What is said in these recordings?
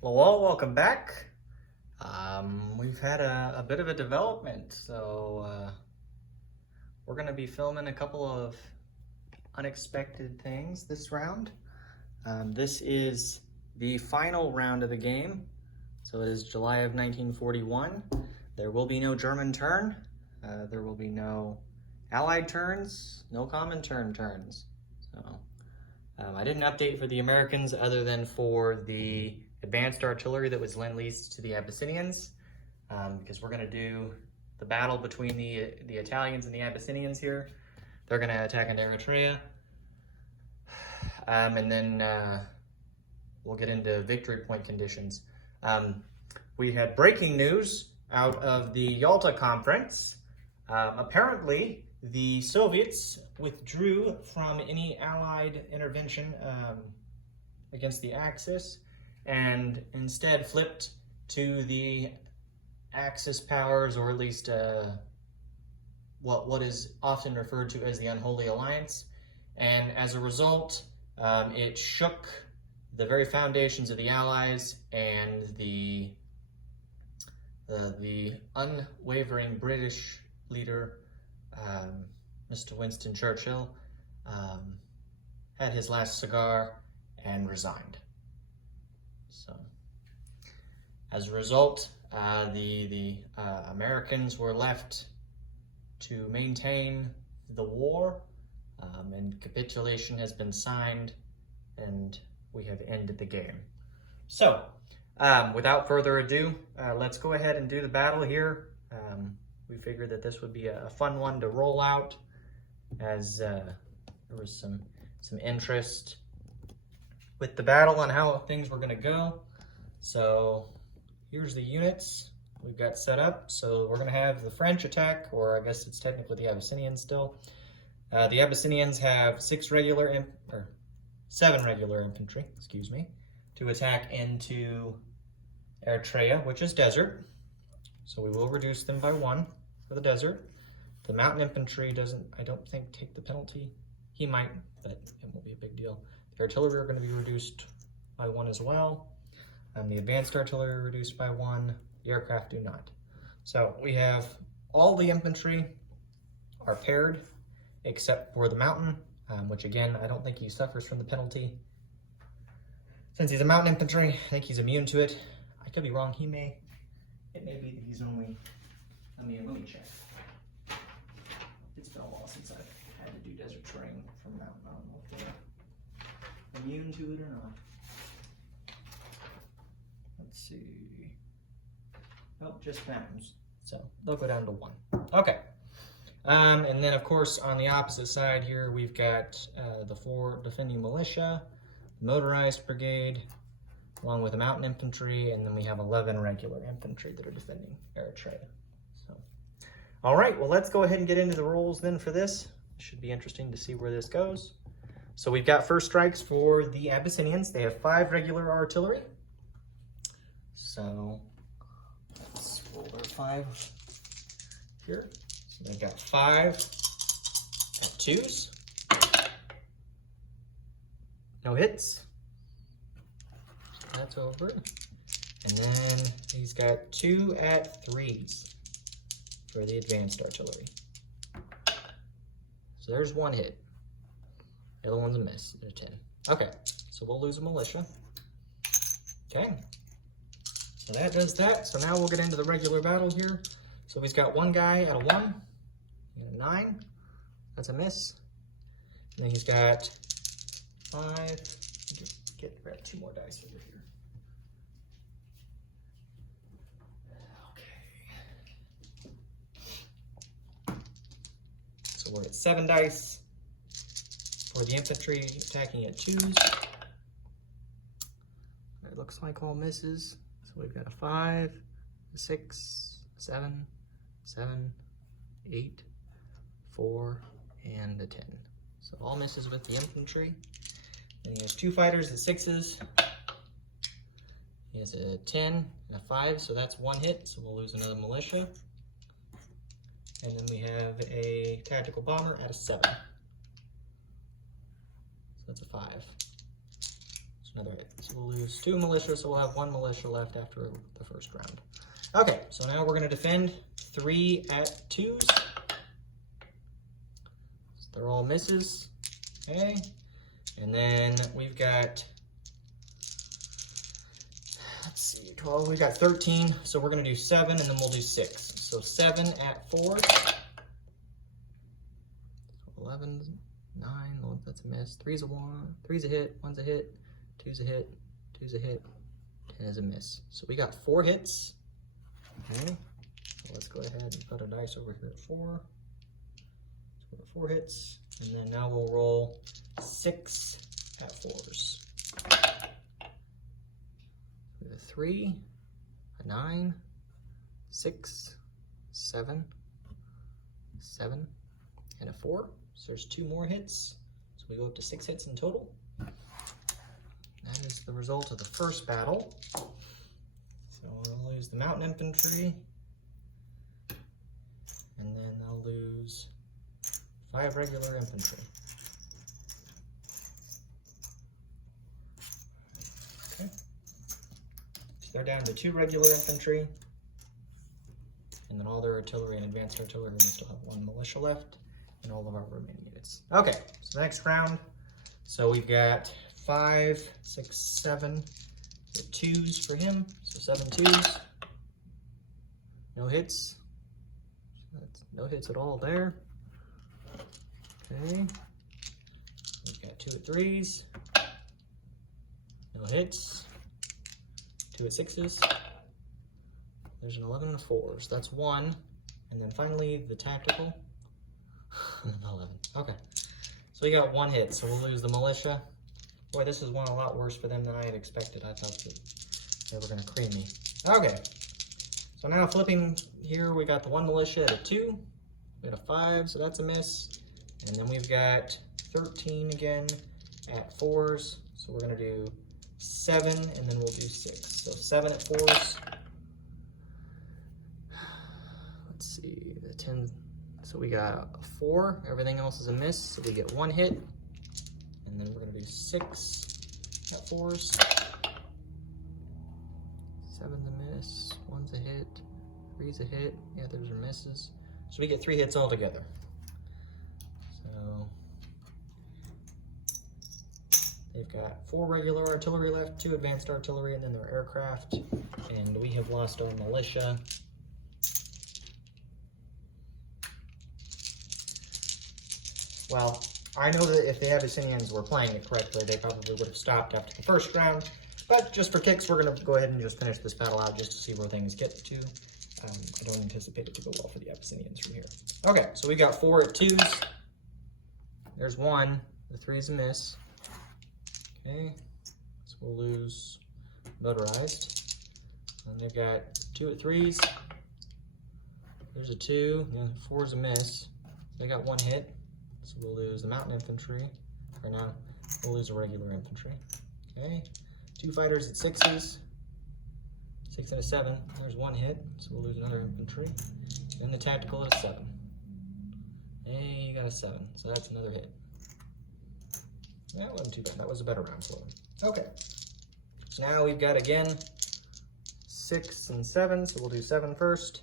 Well, welcome back. We've had a bit of a development, so we're going to be filming a couple of unexpected things this round. This is the final round of the game, so it is July of 1941. There will be no German turn. There will be no Allied turns, no common turns. So I didn't update for the Americans other than for the advanced artillery that was lend-leased to the Abyssinians, because we're going to do the battle between the Italians and the Abyssinians here. They're going to attack into Eritrea, and then we'll get into victory point conditions. We had breaking news out of the Yalta Conference. Apparently, the Soviets withdrew from any Allied intervention against the Axis, and instead flipped to the Axis powers, or at least what is often referred to as the Unholy Alliance. And as a result, it shook the very foundations of the Allies, and the unwavering British leader, Mr. Winston Churchill, had his last cigar and resigned. So, as a result, the Americans were left to maintain the war, and capitulation has been signed, and we have ended the game. So, without further ado, let's go ahead and do the battle here. We figured that this would be a fun one to roll out, as there was some interest with the battle on how things were going to go. So here's the units we've got set up. So we're going to have the French attack, or I guess it's technically the Abyssinians still. The Abyssinians have 7 regular infantry, to attack into Eritrea, which is desert. So we will reduce them by 1 for the desert. The mountain infantry doesn't, I don't think, take the penalty. He might, but it won't be a big deal. The artillery are going to be reduced by 1 as well. The advanced artillery are reduced by 1. The aircraft do not. So we have all the infantry are paired except for the mountain, which again, I don't think he suffers from the penalty. Since he's a mountain infantry, I think he's immune to it. I could be wrong. It may be that he's only, let me check. It's been a while since I've had to do desert terrain from mountain. I don't know if they're immune to it or not. Let's see. Oh, just mountains. So they'll go down to 1. Okay. And then, of course, on the opposite side here, we've got the 4 defending militia, the motorized brigade, along with the mountain infantry, and then we have 11 regular infantry that are defending Eritrea. So, all right, well, let's go ahead and get into the rules then for this. It should be interesting to see where this goes. So we've got first strikes for the Abyssinians. They have 5 regular artillery. So let's roll their 5 here. So they've got 5 at 2s. No hits. That's over. And then he's got 2 at 3s for the advanced artillery. So there's 1 hit. The other one's a miss. They're 10. Okay, so we'll lose a militia. Okay. So that does that. So now we'll get into the regular battle here. So he's got 1 guy at a 1 and a 9. That's a miss. And then he's got 5. Grab 2 more dice over here. Okay. So we're at 7 dice for the infantry attacking at 2s. It looks like all misses. So we've got a 5, a 6, 7, 7, 8, 4, and a 10. So all misses with the infantry. And he has 2 fighters at 6s. He has a 10 and a 5, so that's 1 hit, so we'll lose another militia. And then we have a tactical bomber at a 7. So that's a 5. So another hit. So we'll lose 2 militia, so we'll have 1 militia left after the first round. Okay, so now we're gonna defend 3 at 2s. They're all misses, okay? And then we've got, let's see, 12, we've got 13, so we're gonna do 7 and then we'll do 6. So 7 at 4s. 11, 9, oh, that's a miss. 3's a 1, 3's a hit, 1's a hit, 2's a hit, 2's a hit, 10 is a miss. So we got 4 hits. Okay, so let's go ahead and put a dice over here at 4. So we're at 4 hits, and then now we'll roll 6 at 4s. We have a 3, a 9, 6, 7, 7, and a 4. So there's 2 more hits. So we go up to 6 hits in total. That is the result of the first battle. So I'll lose the mountain infantry. And then I'll lose 5 regular infantry. Okay. So they're down to 2 regular infantry. And then all their artillery and advanced artillery, we still have 1 militia left. And all of our remaining units. Okay, so next round. So we've got 5, 6, 7 2s for him. So 7 2s. No hits. That's no hits at all there. Okay. We've got 2 at 3s. No hits. 2 at 6s. There's an 11 and a 4s. That's 1. And then finally the tactical. 11. Okay, so we got 1 hit, so we'll lose the militia. Boy, this is one a lot worse for them than I had expected. I thought that they were going to cream me. Okay, so now flipping here, we got the 1 militia at a 2. We got a 5, so that's a miss. And then we've got 13 again at 4s. So we're going to do 7, and then we'll do 6. So 7 at 4s. Let's see, the 10. So we got a 4, everything else is a miss, so we get 1 hit. And then we're gonna do 6 at 4s. 7's a miss, 1's a hit, 3's a hit. Yeah, those are misses. So we get 3 hits altogether. So they've got 4 regular artillery left, 2 advanced artillery, and then their aircraft. And we have lost our militia. Well, I know that if the Abyssinians were playing it correctly, they probably would have stopped after the first round. But just for kicks, we're going to go ahead and just finish this battle out just to see where things get to. I don't anticipate it to go well for the Abyssinians from here. Okay, so we got 4 at 2s. There's 1. The 3's a miss. Okay, so we'll lose motorized. And they've got 2 at 3s. There's a 2. And 4's a miss. They got 1 hit. So we'll lose the mountain infantry. Right now, we'll lose a regular infantry. Okay, 2 fighters at 6s. 6 and a 7. There's 1 hit, so we'll lose another infantry. Then the tactical is 7. Hey, you got a 7, so that's another hit. That wasn't too bad. That was a better round for them. Okay, so now we've got again 6 and 7, so we'll do 7 first.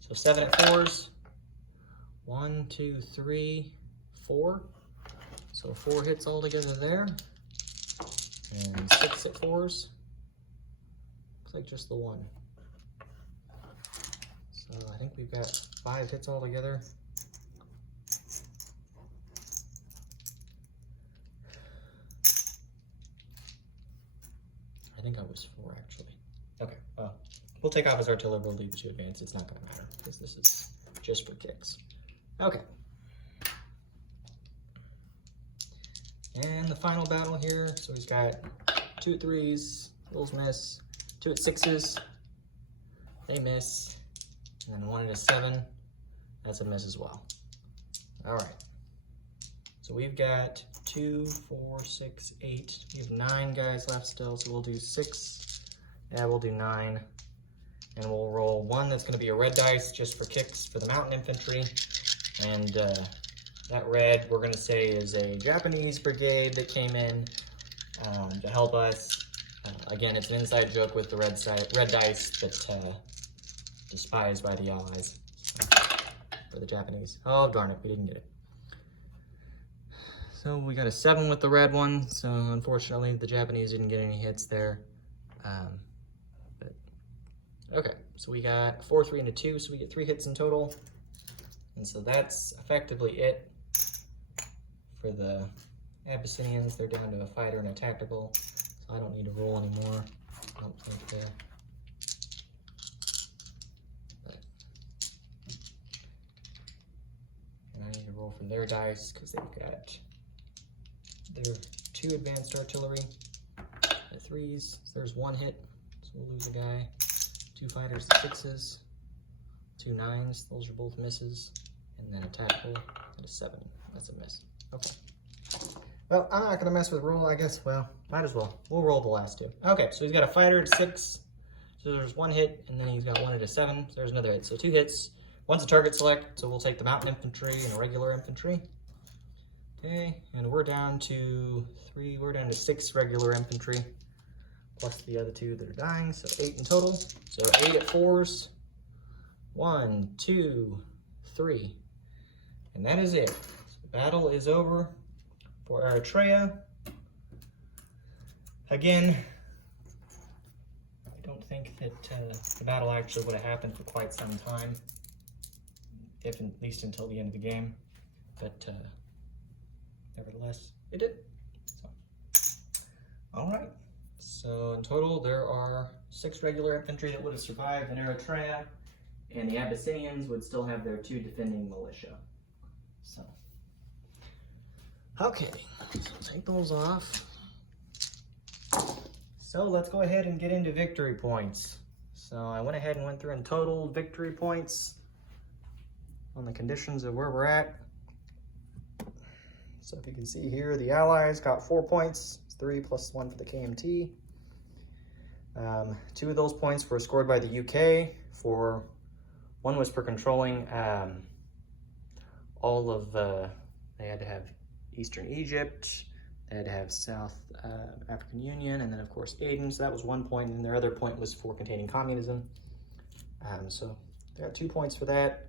So 7 at 4s. 1, 2, 3, 4. So 4 hits all together there. And 6 at 4s. Looks like just the 1. So I think we've got 5 hits all together. I think I was 4 actually. Okay, well, we'll take off his artillery, we'll leave it to advance. It's not gonna matter because this is just for kicks. Okay. And the final battle here, so he's got 2 at 3s, those miss, 2 at 6s, they miss, and then 1 at a 7, that's a miss as well. All right, so we've got 2, 4, 6, 8, we have 9 guys left still, so we'll do 6, yeah, we'll do 9, and we'll roll 1 that's gonna be a red dice just for kicks for the mountain infantry, and that red, we're gonna say, is a Japanese brigade that came in to help us. Again, it's an inside joke with the red dice that despised by the Allies for the Japanese. Oh, darn it, we didn't get it. So we got a 7 with the red one, so unfortunately the Japanese didn't get any hits there. But okay, so we got 4, 3, and a 2, so we get 3 hits in total. And so that's effectively it for the Abyssinians. They're down to a fighter and a tactical, so I don't need to roll anymore. I don't think and I need to roll from their dice because they've got their 2 advanced artillery at 3s. So there's 1 hit, so we'll lose a guy. 2 fighters at 6s, 2 9s, those are both misses, and then a tactical at a 7. That's a miss. Okay. Well, I'm not gonna mess with roll, I guess. Well, might as well. We'll roll the last 2. Okay, so he's got a fighter at 6, so there's 1 hit, and then he's got 1 at a 7, so there's another hit. So 2 hits. One's a target select, so we'll take the mountain infantry and a regular infantry. Okay, and we're down to 6 regular infantry, plus the other 2 that are dying, so 8 in total. So 8 at 4s. 1, 2, 3. And that is it. So the battle is over for Eritrea. Again, I don't think that the battle actually would have happened for quite some time, at least until the end of the game. But nevertheless, it did. So, all right. So in total, there are 6 regular infantry that would have survived in Eritrea, and the Abyssinians would still have their 2 defending militia. So, okay, so take those off. So let's go ahead and get into victory points. So I went ahead and went through and totaled victory points on the conditions of where we're at. So if you can see here, the Allies got 4 points, 3 plus 1 for the KMT. 2 of those points were scored by the UK. One was for controlling all of they had to have Eastern Egypt, they had to have South African Union, and then of course Aden, so that was 1 point, and their other point was for containing communism. So they got 2 points for that.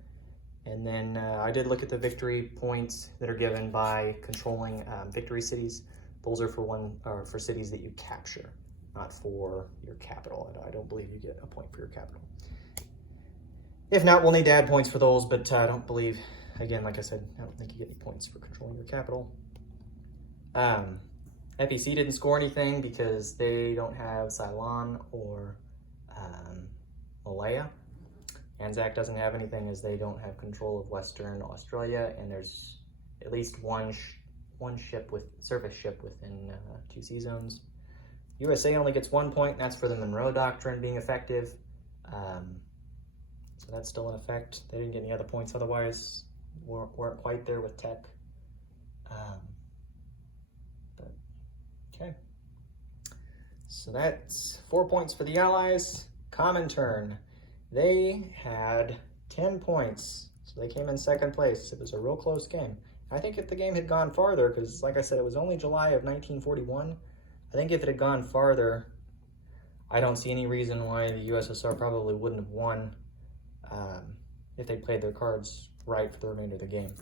And then I did look at the victory points that are given by controlling victory cities. Those are for cities that you capture, not for your capital. I don't believe you get a point for your capital. If not, we'll need to add points for those, but I don't believe, again, like I said, I don't think you get any points for controlling your capital. FEC didn't score anything because they don't have Ceylon or Malaya. Anzac doesn't have anything as they don't have control of Western Australia, and there's at least one surface ship within 2 sea zones. USA only gets 1 point, and that's for the Monroe Doctrine being effective. So that's still in effect. They didn't get any other points otherwise. Weren't quite there with tech. But okay. So that's 4 points for the Allies. Comintern. They had 10 points, so they came in 2nd place. It was a real close game. I think if the game had gone farther, because like I said, it was only July of 1941, I think if it had gone farther, I don't see any reason why the USSR probably wouldn't have won if they played their cards right for the remainder of the game.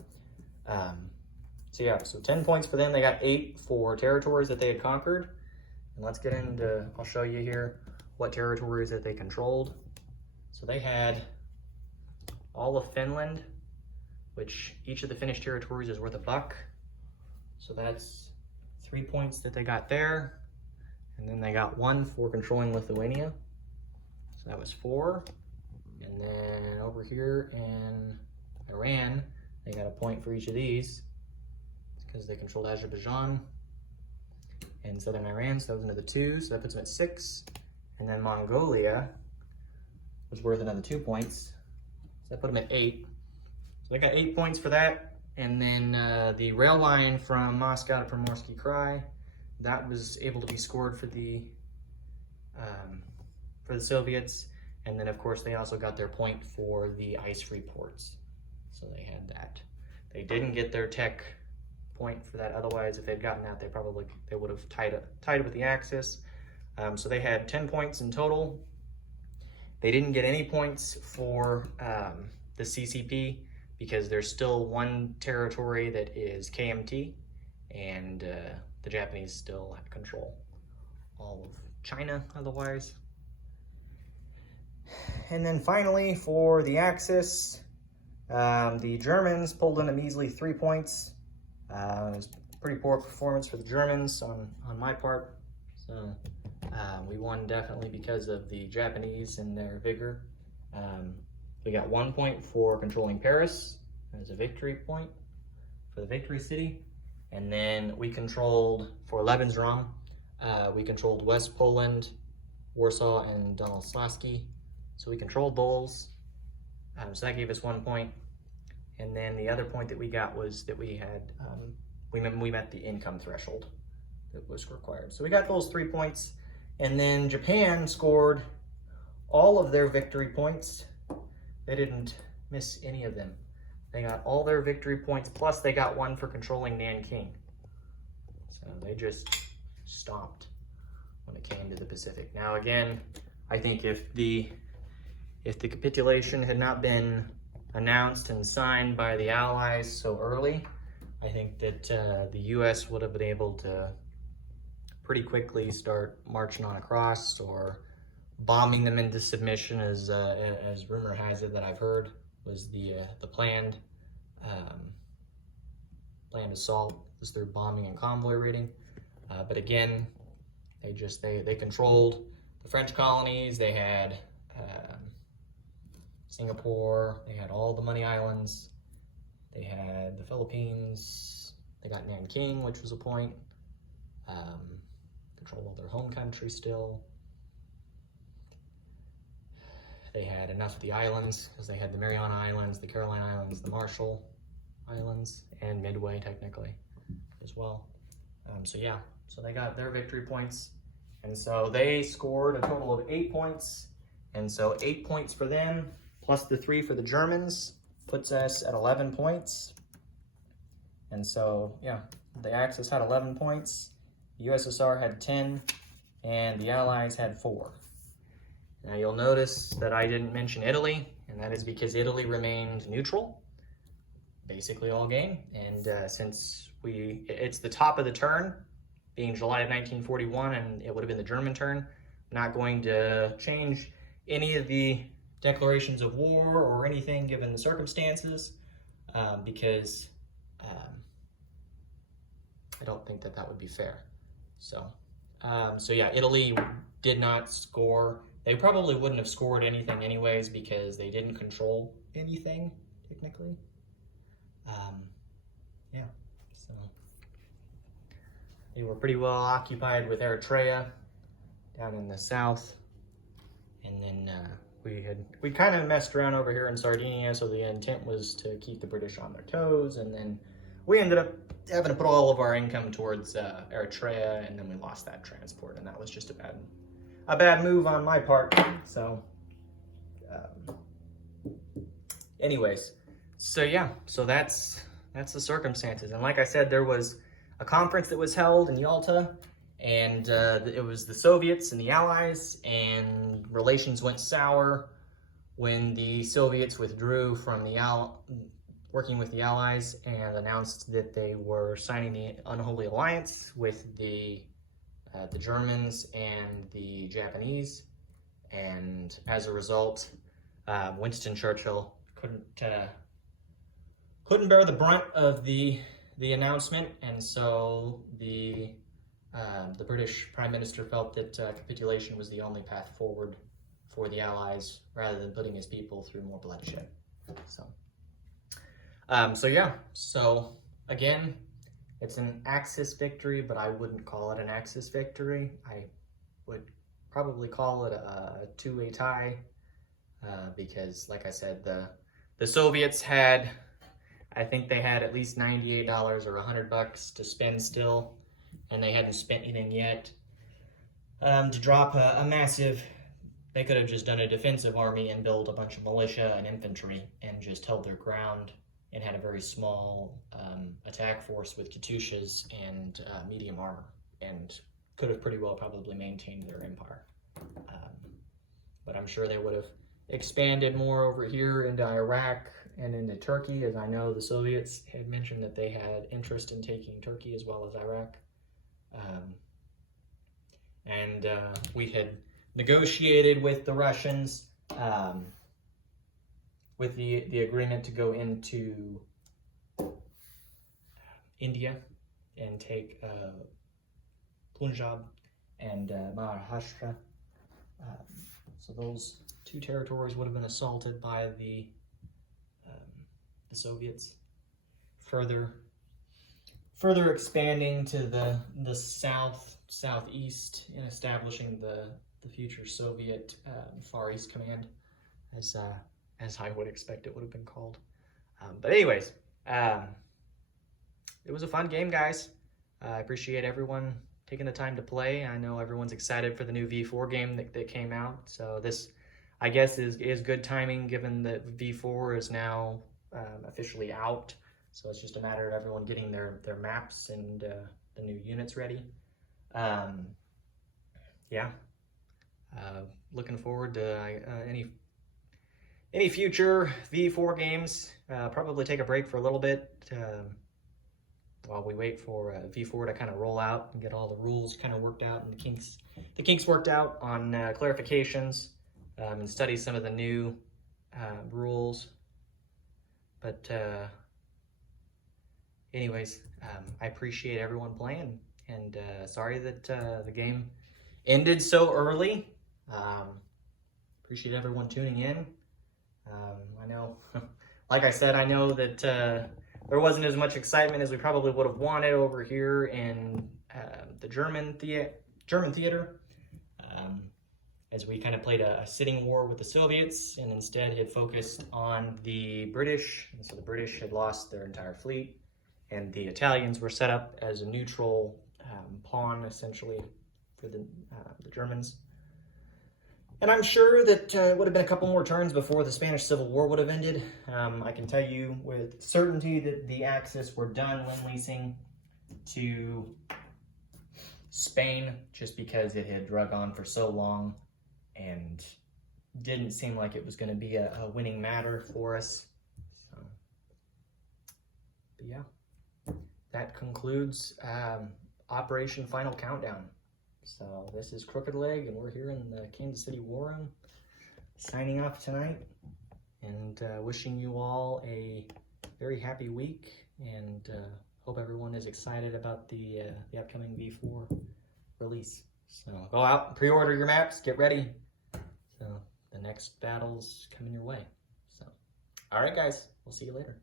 So yeah, so 10 points for them. They got 8 for territories that they had conquered. And let's get into, I'll show you here what territories that they controlled. So they had all of Finland, which each of the Finnish territories is worth $1. So that's 3 points that they got there. And then they got 1 for controlling Lithuania. So that was 4. And then over here in Iran, they got a point for each of these because they controlled Azerbaijan and southern Iran, so that was another 2, so that puts them at 6. And then Mongolia was worth another 2 points, so that put them at 8. So they got 8 points for that. And then the rail line from Moscow to Primorsky Krai, that was able to be scored for the Soviets. And then of course they also got their point for the ice-free ports. So they had that. They didn't get their tech point for that. Otherwise, if they'd gotten that, they would have tied it with the Axis. So they had 10 points in total. They didn't get any points for the CCP because there's still one territory that is KMT, and the Japanese still control all of China otherwise. And then finally, for the Axis, the Germans pulled in a measly 3 points. It was pretty poor performance for the Germans on my part. So we won definitely because of the Japanese and their vigor. We got 1 point for controlling Paris as a victory point for the victory city. And then we controlled, for Lebensraum, we controlled West Poland, Warsaw, and Donaldslavski. So we controlled those. So that gave us 1 point. And then the other point that we got was that we had, we met the income threshold that was required. So we got those 3 points. And then Japan scored all of their victory points. They didn't miss any of them. They got all their victory points, plus they got 1 for controlling Nanking. So they just stomped when it came to the Pacific. Now again, I think if the capitulation had not been announced and signed by the Allies so early, I think that the U.S. would have been able to pretty quickly start marching on across or bombing them into submission, as rumor has it that I've heard was the planned assault was through bombing and convoy raiding. But again, they controlled the French colonies. They had Singapore. They had all the Money Islands. They had the Philippines. They got Nanking, which was a point. Control of their home country still. They had enough of the islands because they had the Mariana Islands, the Caroline Islands, the Marshall Islands, and Midway technically as well. So they got their victory points. And so they scored a total of 8 points. And so 8 points for them, plus the 3 for the Germans, puts us at 11 points. And so, yeah, the Axis had 11 points, the USSR had 10, and the Allies had 4. Now you'll notice that I didn't mention Italy, and that is because Italy remained neutral, basically all game. And since it's the top of the turn, being July of 1941, and it would have been the German turn, not going to change any of the declarations of war or anything given the circumstances, because I don't think that would be fair. So yeah, Italy did not score. They probably wouldn't have scored anything anyways because they didn't control anything technically. Yeah, so they were pretty well occupied with Eritrea down in the south, and then we kind of messed around over here in Sardinia, so the intent was to keep the British on their toes, and then we ended up having to put all of our income towards Eritrea, and then we lost that transport, and that was just a bad move on my part. So anyways, so yeah, so that's the circumstances. And like I said, there was a conference that was held in Yalta, and it was the Soviets and the Allies, and relations went sour when the Soviets withdrew from working with the Allies and announced that they were signing the Unholy Alliance with the Germans and the Japanese. And as a result, Winston Churchill couldn't bear the brunt of the announcement, and so the British Prime Minister felt that capitulation was the only path forward for the Allies, rather than putting his people through more bloodshed. So yeah, so again, it's an Axis victory, but I wouldn't call it an Axis victory. I would probably call it a two-way tie, because like I said, the Soviets had, I think they had at least $98 or $100 to spend still, and they hadn't spent anything yet. To drop a massive, they could have just done a defensive army and built a bunch of militia and infantry and just held their ground and had a very small attack force with Katyushas and medium armor, and could have pretty well probably maintained their empire. But I'm sure they would have expanded more over here into Iraq and into Turkey, as I know the Soviets had mentioned that they had interest in taking Turkey as well as Iraq. And we had negotiated with the Russians with the agreement to go into India and take Punjab and Maharashtra. So those two territories would have been assaulted by the Soviets. Further expanding to the southeast and establishing the future Soviet Far East Command, as I would expect it would have been called. But anyways, it was a fun game, guys. I appreciate everyone taking the time to play. I know everyone's excited for the new V4 game that came out. So this, I guess, is good timing given that V4 is now officially out. So it's just a matter of everyone getting their maps and the new units ready. Yeah. Looking forward to any future V4 games. Probably take a break for a little bit while we wait for V4 to kind of roll out and get all the rules kind of worked out and the kinks worked out on clarifications, and study some of the new rules. But anyways, I appreciate everyone playing, and sorry that the game ended so early. Appreciate everyone tuning in. I know, like I said, I know that there wasn't as much excitement as we probably would have wanted over here in the German theater, as we kind of played a sitting war with the Soviets and instead had focused on the British. And so the British had lost their entire fleet, and the Italians were set up as a neutral pawn, essentially, for the Germans. And I'm sure that it would have been a couple more turns before the Spanish Civil War would have ended. I can tell you with certainty that the Axis were done lend-leasing to Spain just because it had drug on for so long and didn't seem like it was going to be a winning matter for us. So, but yeah, that concludes Operation Final Countdown. So this is Crooked Leg, and we're here in the Kansas City War Room, signing off tonight, and wishing you all a very happy week, and hope everyone is excited about the upcoming V4 release. So go out, pre-order your maps, get ready. So the next battle's coming your way. So, all right, guys, we'll see you later.